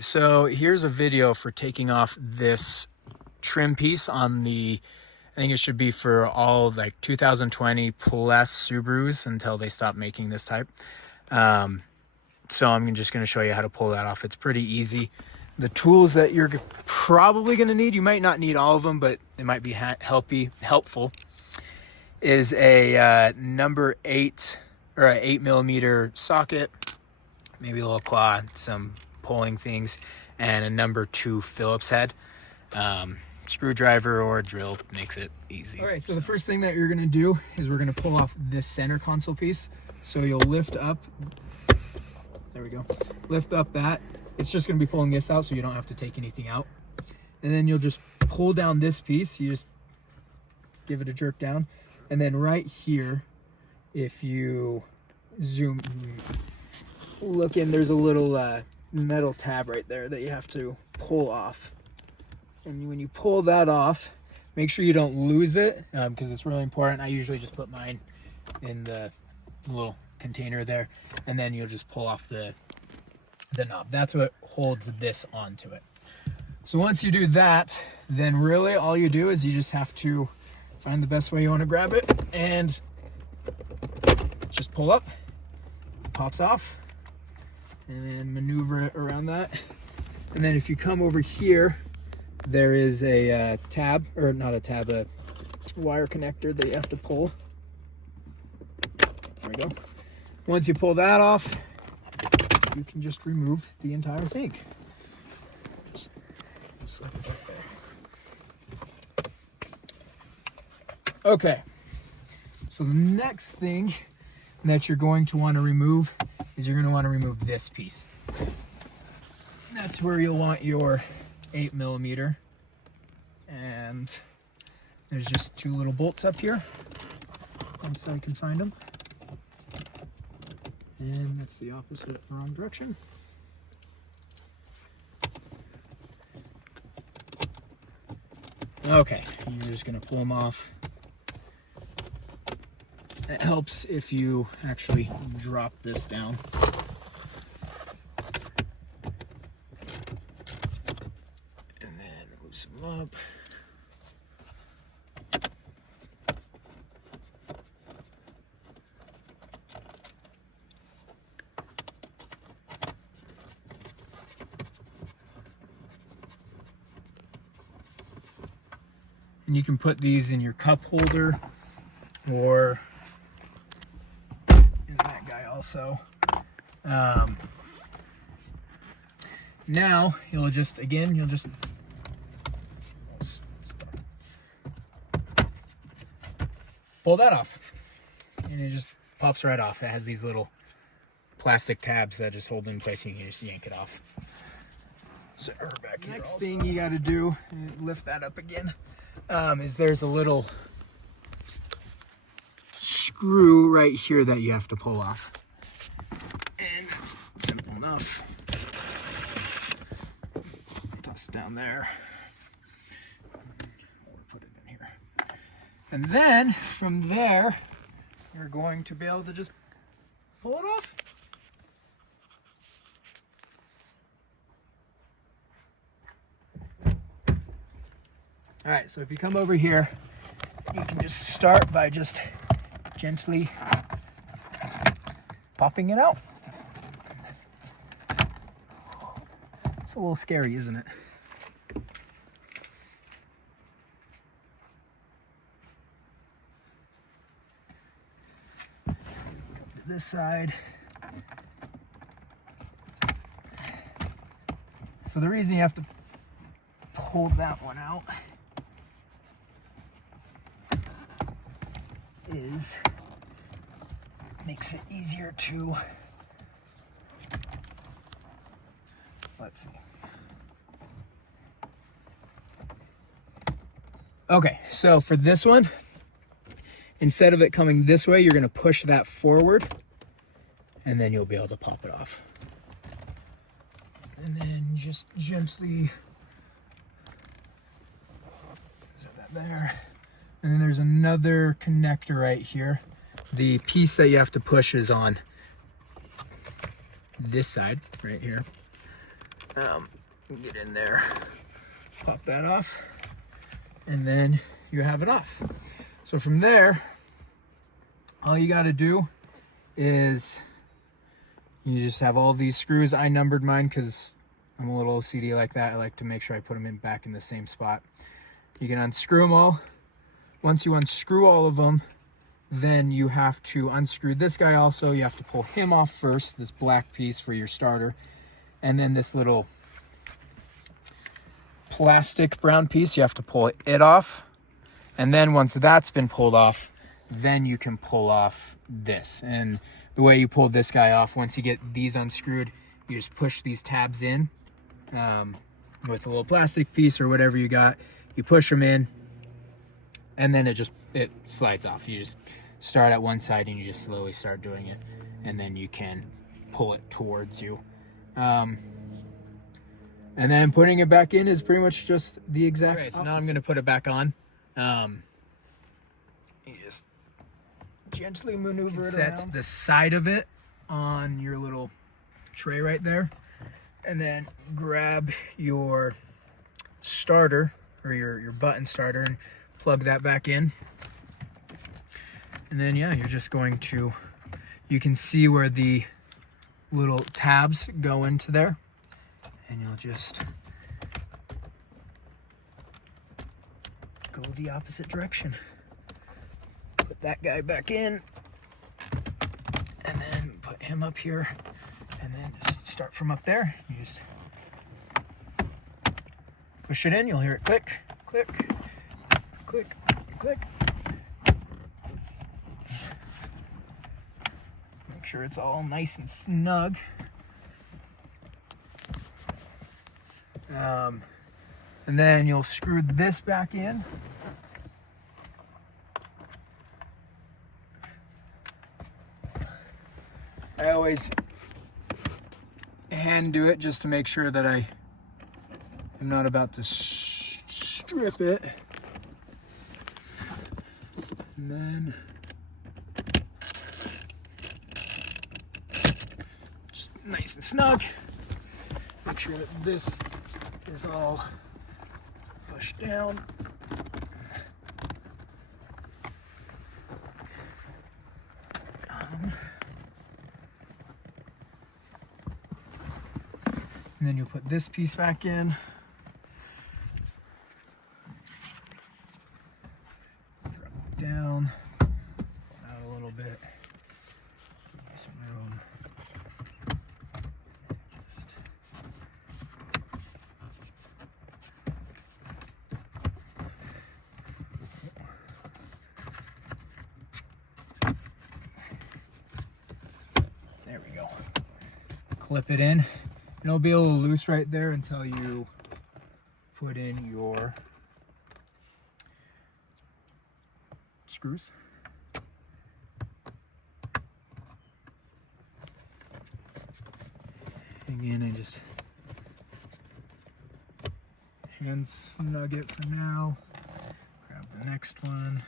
So here's a video for taking off this trim piece on the, I think it should be for all like 2020 plus Subarus until they stop making this type. So I'm just going to show you how to pull that off. It's pretty easy. The tools that you're probably going to need, you might not need all of them, but it might be helpful, is a number 8 or an 8mm socket, maybe a little claw, some pulling things, and a number 2 Phillips head. Screwdriver or drill makes it easy. All right, so the first thing that you're gonna do is we're gonna pull off this center console piece. So you'll lift up, there we go, lift up that. It's just gonna be pulling this out so you don't have to take anything out. And then you'll just pull down this piece. You just give it a jerk down. And then right here, if you zoom, look in, there's a little metal tab right there that you have to pull off. And when you pull that off, make sure you don't lose it because it's really important. I usually just put mine in the little container there, and then you'll just pull off the knob. That's what holds this onto it. So once you do that, then really all you do is you just have to find the best way you want to grab it and just pull up, pops off, and then maneuver it around that. And then if you come over here, there is a tab, or not a tab, a wire connector that you have to pull. There we go. Once you pull that off, you can just remove the entire thing. Just slip it right there. Okay, so the next thing that you're going to want to remove is you're going to want to remove this piece. That's where you'll want your 8mm, and there's just 2 little bolts up here so I can find them, and that's the opposite, wrong direction. Okay, you're just going to pull them off. It helps if you actually drop this down. And then loosen them up. And you can put these in your cup holder or in that guy also. Now you'll just pull that off, and it just pops right off. It has these little plastic tabs that just hold it in place, and you can just yank it off. So back here. Next thing you got to do, lift that up again, is there's a little screw right here that you have to pull off, and it's simple enough. Toss it down there, or put it in here, and then from there you're going to be able to just pull it off. All right, so if you come over here, you can just start by just gently popping it out. It's a little scary, isn't it? Come to this side. So the reason you have to pull that one out is makes it easier to, let's see. Okay, so for this one, instead of it coming this way, you're going to push that forward, and then you'll be able to pop it off. And then just gently set that there. And then there's another connector right here. The piece that you have to push is on this side right here. Get in there, pop that off, and then you have it off. So from there, all you got to do is you just have all these screws. I numbered mine because I'm a little OCD like that. I like to make sure I put them back in the same spot. You can unscrew them all. Once you unscrew all of them, then you have to unscrew this guy also. You have to pull him off first, this black piece for your starter, and then this little plastic brown piece, you have to pull it off. And then once that's been pulled off, then you can pull off this. And the way you pull this guy off, once you get these unscrewed, you just push these tabs in with a little plastic piece or whatever you got. You push them in, and then it slides off. You just start at one side and you just slowly start doing it, and then you can pull it towards you. And then putting it back in is pretty much just the exact opposite. So now I'm going to put it back on. You just gently maneuver it around. Set the side of it on your little tray right there. And then grab your starter, or your button starter, and plug that back in. And then, yeah, you're just going to, you can see where the little tabs go into there. And you'll just go the opposite direction. Put that guy back in, and then put him up here, and then just start from up there. You just push it in, you'll hear it click, click, click, click. Make sure it's all nice and snug. And then you'll screw this back in. I always hand do it just to make sure that I am not about to strip it. And then just nice and snug. Make sure that this is all pushed down. And then you'll put this piece back in. Drop it down, out a little bit. Give you some room. There we go. Clip it in. It'll be a little loose right there until you put in your screws. Again, I just hand snug it for now. Grab the next one.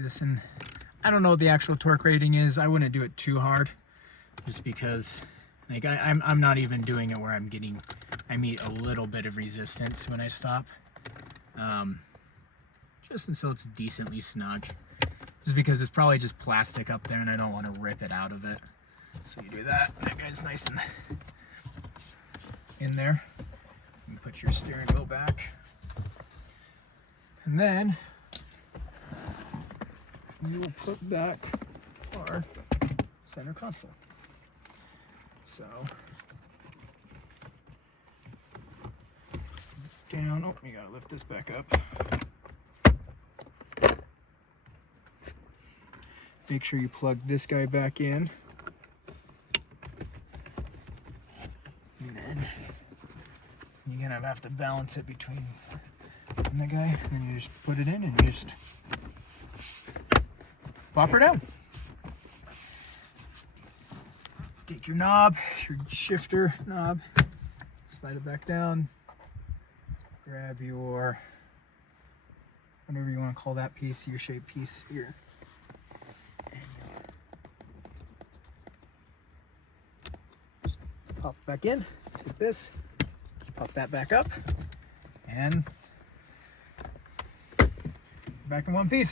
This, and I don't know what the actual torque rating is. I wouldn't do it too hard, just because like I'm not even doing it where I meet a little bit of resistance when I stop, just so it's decently snug, just because it's probably just plastic up there and I don't want to rip it out of it. So you do that. That guy's nice and in there. You put your steering wheel back, and then we will put back our center console. So, down, oh, you gotta lift this back up. Make sure you plug this guy back in. And then you're gonna have to balance it between open that guy, and then you just put it in and you just pop her down. Take your knob, your shifter knob, slide it back down, grab your, whatever you want to call that piece, your shape piece here. Pop back in, take this, pop that back up, and back in one piece.